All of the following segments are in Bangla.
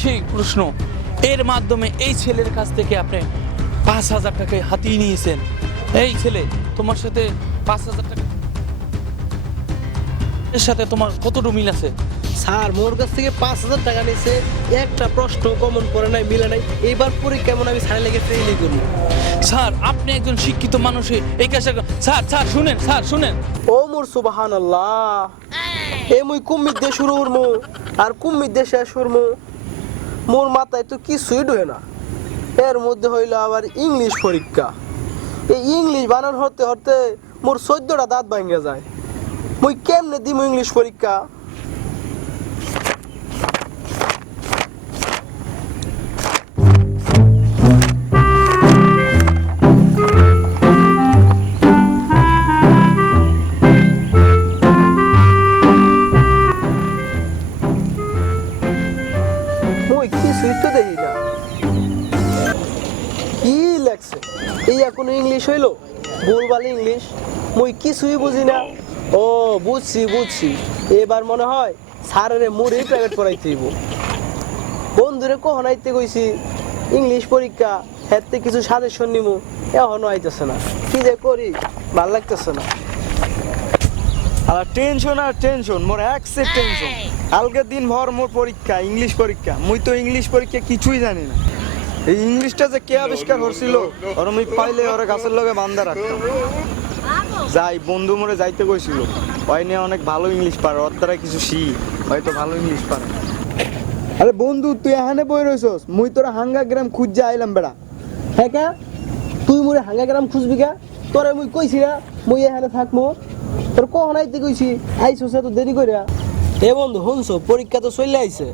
সেই প্রশ্ন, এর মাধ্যমে এই ছেলের কাছ থেকে আপনি 5,000 টাকা হাতিয়ে নিয়েছেন। এই ছেলে, তোমার সাথে 5,000 টাকা এর সাথে তোমার কতটুকু মিল আছে? স্যার মোর কাছ থেকে 5,000 টাকা নিয়েছে, একটা প্রশ্ন কমন পড়ে নাই, মিলে নাই। এইবার পরীক্ষা কেমন আমি স্যার লেগে ফেলই করি। স্যার, আপনি একজন শিক্ষিত মানুষে এই কাজটা স্যার স্যার শুনেন, স্যার শুনেন। ও মোর সুবহানাল্লাহ, এ মুই কুম্মির দিয়ে শুরু করমু আর কুম্মির দিয়ে শেষ করমু, মোর মাথায় তো কিছুই ঢোকে না। এর মধ্যে হইল আবার ইংলিশ পরীক্ষা। এই ইংলিশ বানান হতে হতে মোর 14টা দাঁত ভাঙে যায়। মুই কেমনে দিমু ইংলিশ পরীক্ষা? মুই কিছুই তো দেখি না, কি লেখছে? এই এখন ইংলিশ হইলো, ভুলভাল ইংলিশ, মুই কিছুই বুঝি না। ও বুঝছি বুঝছি, এবার মনে হয় স্যারের মুড়ি প্যাকেট পড়াইতে হইব। বন্ধুরে কখন আইতে কইছি ইংলিশ পরীক্ষা, হেতে কিছু সাজেশন নিমু, এখনো আইতেছে না। কি যে করি, ভাল লাগতেছে না। আর টেনশন মোর একসেট টেনশন। কালকের দিন ভর মোর পরীক্ষা, ইংলিশ পরীক্ষা। মুই তো ইংলিশ পরীক্ষা কিছুই জানি না। এই ইংলিশটা যে কে আবিষ্কার করছিল, ওর মুই পাইলে ওরা গাছের লগে বান্ধা রাখতাম। যাই, বন্ধু মোরে যাইতে কইছিল, ওই নিয়ে অনেক ভালো ইংলিশ পারে, ওর দ্বারা কিছু শিখ, হয়তো ভালো ইংলিশ পারে। আরে বন্ধু, তুই এখানে বই রইছস, মুই তোরা হাঙ্গা গ্রাম খুঁজে আইলাম বেড়া। হ্যাঁ কা, তুই মোরে হাঙ্গা গ্রাম খুঁজবি কা? তোরে মুই কইছি না মুই এখানে থাকবো? তোর কখন আইতে কইছি, আইসো সে তো দেরি কইরা। এ বন্ধু শুনছো, পরীক্ষা তো চলে আইছে।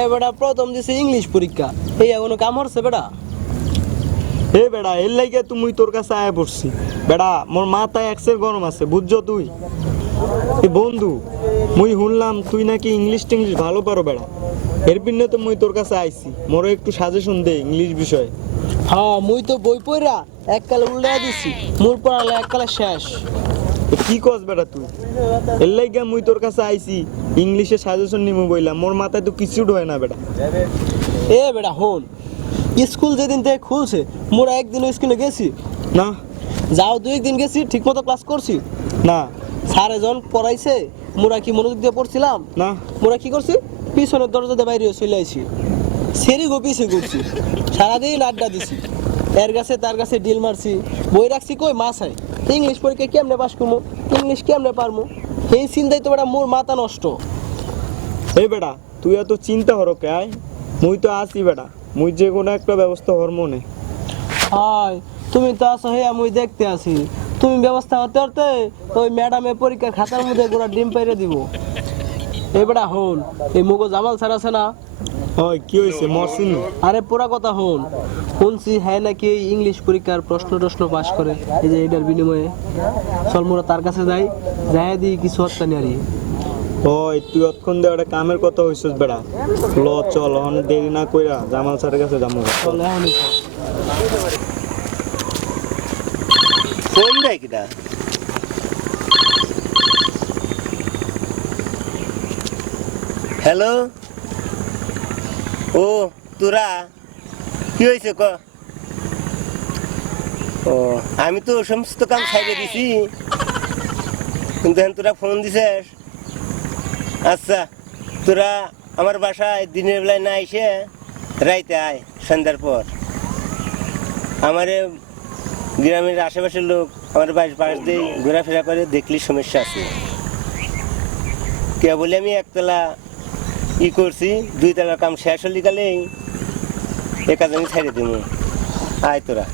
এ বেটা প্রথম দিছে ইংলিশ পরীক্ষা, এই এখনো কাম হচ্ছে বেটা? হে বেড়া, এর লাইগে তুই তোর কাছে আয়া পড়ছি বেড়া। মোর মাথায় একসের গরম আছে, বুঝছো তুই? এ বন্ধু, মুই শুনলাম তুই নাকি ইংলিশ টিংলিশ ভালো পারো বেড়া। এর পিছনে তো মুই তোর কাছে আইছি, মোরে একটু সাজেশন দে ইংলিশ বিষয়ে। হ্যাঁ, মুই তো বই পড়া এককালে উল্টাই দিছি, মোর পড়ালে এককালে শেষ। এ কি কস বেড়া তুই? এর লাইগে মুই তোর কাছে আইছি, ইংলিশে সাজেশন নিমু বইলাম। মোর মাথায় তো কিছু ঢোয় না বেড়া। এ বেটা হন, স্কুল যেদিন থেকে খুলছে মোরা একদিনও স্কুলে গেছি না যাও, 2 দিন গেছি, ঠিক মতো ক্লাস করছি না স্যার এজন পড়াইছে, মোরা কি মনোযোগ দিয়ে পড়ছিলাম? না মোরা কি করছি, পিছনের দরজাতে বাইরে চলে আইছি, সেরি গো পিছে ঘুরছি, সারাদিন আড্ডা দিছি, এর কাছে তার কাছে ডিল মারছি, বই রাখছি কই মাছায়। ইংলিশ পরীক্ষা কেমনে পাস করবো, ইংলিশ কেমনে পারবো, এই চিন্তাই তো বেটা মোর মাথা নষ্ট। হে বেড়া, তুই এত চিন্তা হর কে? আয়, মুই তো আছি বেড়া, মুই যে কোনো একটা ব্যবস্থা হরমোনে। হাই, তুমি তো আছো, হে আমি দেখতে আছি। তুমি ব্যবস্থা হতে হতে ওই ম্যাডামের পরীক্ষার খাতার মধ্যে গোড়া ডিম পাইরে দিব। এবারে হন, এই মুগো জামাল স্যার আছে না? হয়, কি হয়েছে মরসিন? আরে পুরা কথা হন, শুনছি হ্যাঁ নাকি এই ইংলিশ পরীক্ষার প্রশ্ন টশ্ন পাস করে, এই যে এটার বিনিময়ে। চল মোরা তার কাছে যাই, যাই দিই কিছু হত্যা নিয়ে। হয়, তুই অতক্ষণ দিয়ে একটা কামের কথা হইছিস বেড়া। ল চল, অনেক দেরি না কইরা জামাল স্যারের কাছে যাবো। চল এখনই চল। ফোন দেয় কিনা? হ্যালো, ও তোরা কি হয়েছে ক? ও, আমি তো সমস্ত কাম ছাইড়ে দিছি, কিন্তু এখন তোরা ফোন দিছিস। আচ্ছা, তোরা আমার বাসায় দিনের বেলায় না এসে রাইতে আয়, সন্ধ্যার পর। আমার গ্রামের আশেপাশের লোক আমার বাড়ির পাশ দিয়ে ঘোরাফেরা করে, দেখলি সমস্যা আছে। কে বলে আমি একতলা করছি, 2 তলার কাম শেষ হলি গেলেই এ কাজ আমি ছাড়ে দেবো। আয় তোরা।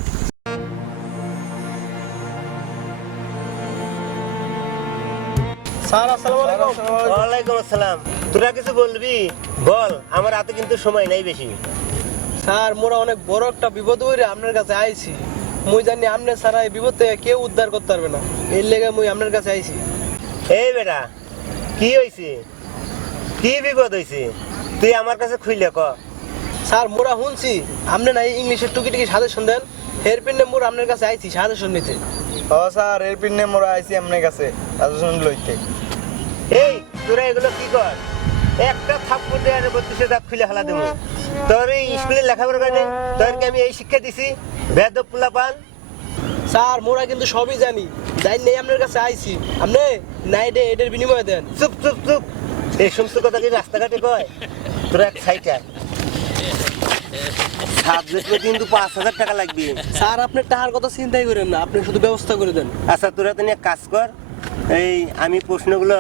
স্যার আসসালামু আলাইকুম। ওয়ালাইকুম আসসালাম। তোরা কিছু বলবি বল, আমার হাতে কিন্তু সময় নাই বেশি। স্যার মোরা অনেক বড় একটা বিপদ হইরে আপনার কাছে আইছি। মুই জানি আপনি ছাড়া এই বিপদ থেকে কেউ উদ্ধার করতে পারবে না, এর লেগে মুই আপনার কাছে আইছি। এই বেটা, কি হয়েছে? কি বিপদ হয়েছে? তুই আমার কাছে খুইলে ক। স্যার মোরা শুনছি আপনি না ইংলিশের টুকি সাজেশন দেন, এর পিন্নে মোরা আপনার কাছে আইছি সাজেশন নিতে। ও স্যার, এর পিছনে মোরা আইছি আপনার কাছে সাজেশন লইতে। এই তোরা এগুলো কি কর? একটা থাপ্পড় দেওয়ার 32 দাঁত খুলে হালা দেবো। তোর এই স্কুলে লেখাপড়া করে তোরকে আমি এই শিক্ষা দিছি বেয়াদব পোলাপান। স্যার মোরা কিন্তু সবই জানি, যাই নেই আপনার কাছে আইছি, আপনি নাইটে এটার বিনিময়ে দেন। চুপ চুপ চুপ, এই সমস্ত কথা কি রাস্তাঘাটে কয়? তোরা এক সাইটার সাবজেক্ট পেতে কিন্তু 5,000 টাকা লাগবে। স্যার আপনি টাকার কথা চিন্তাই করেন না, আপনি শুধু ব্যবস্থা করে দেন। আচ্ছা তোরা তো নিয়ে কাজ কর, এই আমি প্রশ্নগুলো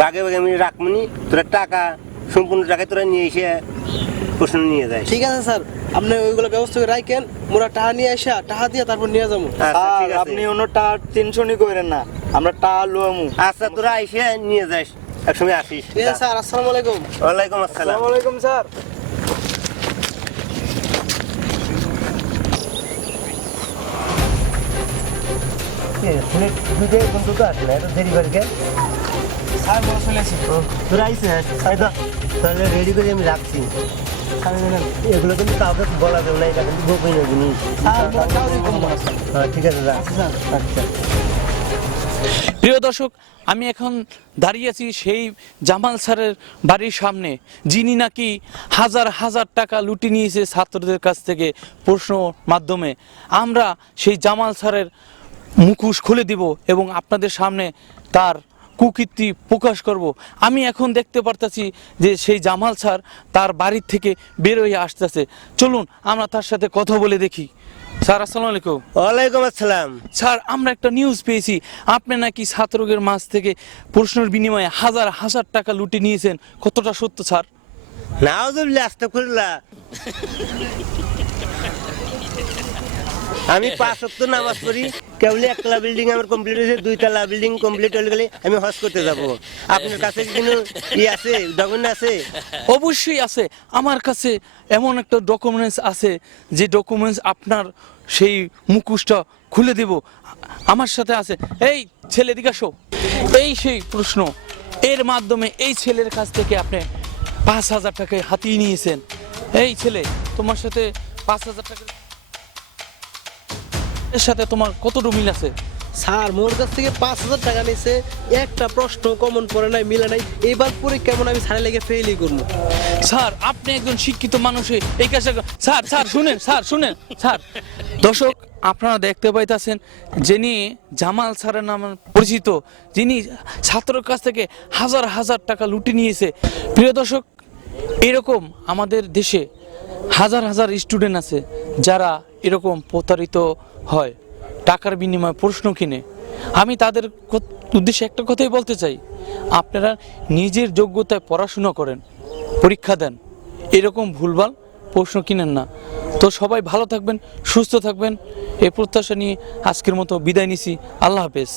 বাগে বাগে আমি রাখমনি, তোরা টাকা সম্পূর্ণ টাকা তোরা নিয়ে এসে প্রশ্ন নিয়ে যায়। ঠিক আছে স্যার, আপনি ওইগুলো ব্যবস্থা করে রাখেন, মোরা টাকা নিয়ে আসা টাকা দিয়ে তারপর নিয়ে যাবো। আচ্ছা ঠিক স্যার আছে। আপনি অন্য টাকা টেনশনই করেন না, আমরা টাকা লোয়ামু। আচ্ছা তোরা এসে নিয়ে যাস, একসময় আসিস। ঠিক আছে স্যার, আসসালামু আলাইকুম। ওয়ালাইকুম আসসালাম। আসসালামু আলাইকুম স্যার। বন্ধু তো আসলে এত দেরি করে কে? স্যার মোরা চলে আসি। তোরা আইসিস, তাহলে রেডি করে আমি রাখছি। এগুলো কিন্তু কাউকে বলা যাবে না, এটা কিন্তু গোপনীয় জিনিস। হ্যাঁ ঠিক আছে যা। আচ্ছা প্রিয় দর্শক, আমি এখন দাঁড়িয়ে আছি সেই জামাল স্যারের বাড়ির সামনে, যিনি নাকি হাজার হাজার টাকা লুটে নিয়েছে ছাত্রদের কাছ থেকে প্রশ্ন মাধ্যমে। আমরা সেই জামাল স্যারের মুখোশ খুলে দিব এবং আপনাদের সামনে তার কুকীর্তি প্রকাশ করব। আমি এখন দেখতে পারতাছি যে সেই জামাল স্যার তার বাড়ির থেকে বের হয়ে আসতেছে। চলুন আমরা তার সাথে কথা বলে দেখি। স্যার আসসালামু আলাইকুম। ওয়ালাইকুম আসসালাম। স্যার আমরা একটা নিউজ পেয়েছি, আপনি নাকি ছাত্রদের মাঝ থেকে প্রশ্নের বিনিময়ে হাজার হাজার টাকা লুটে নিয়েছেন, কতটা সত্য স্যার? নাউজুবিল্লাহ, আস্তাগফিরুল্লাহ। আমি 5 ওয়াক্ত নামাজ পড়ি, কেবল একতলা বিল্ডিং আমার কমপ্লিট হয়েছে, 2তলা বিল্ডিং কমপ্লিট হয়ে গেলে আমি হজ করতে যাব। আপনার কাছে কি কোনো ই আছে, ডকুমেন্ট আছে? অবশ্যই আছে, আমার কাছে এমন একটা ডকুমেন্টস আছে যে ডকুমেন্টস আপনার সেই মুখোশটা খুলে দেব, আমার সাথে আছে। এই ছেলে দিকে আসো, এই সেই প্রশ্ন, এর মাধ্যমে এই ছেলের কাছ থেকে আপনি 5,000 টাকায় হাতিয়ে নিয়েছেন। এই ছেলে, তোমার সাথে 5,000 টাকা এর সাথে তোমার কতটুকু মিল আছে? স্যার মোর কাছ থেকে 5,000 টাকা নিছে, একটা প্রশ্ন কমন পড়ে নাই, মিলে নাই, এইবার পরীক্ষা কেমন আমি সারে লেগে ফেলই করবো। স্যার আপনি একজন শিক্ষিত মানুষে এই কাজটা স্যার স্যার শুনেন, স্যার শুনেন স্যার। দর্শক আপনারা দেখতে পাইতেছেন, যিনি জামাল স্যারের নামে পরিচিত, যিনি ছাত্রের কাছ থেকে হাজার হাজার টাকা লুটে নিয়েছে। প্রিয় দর্শক, এরকম আমাদের দেশে হাজার হাজার স্টুডেন্ট আছে যারা এরকম প্রতারিত হয়, টাকার বিনিময়ে প্রশ্ন কিনে। আমি তাদের উদ্দেশ্যে একটা কথাই বলতে চাই, আপনারা নিজের যোগ্যতায় পড়াশোনা করেন, পরীক্ষা দেন, এরকম ভুলভাল প্রশ্ন কিনেন না। তো সবাই ভালো থাকবেন, সুস্থ থাকবেন, এই প্রত্যাশা নিয়ে আজকের মতো বিদায় নিছি। আল্লাহ হাফেজ।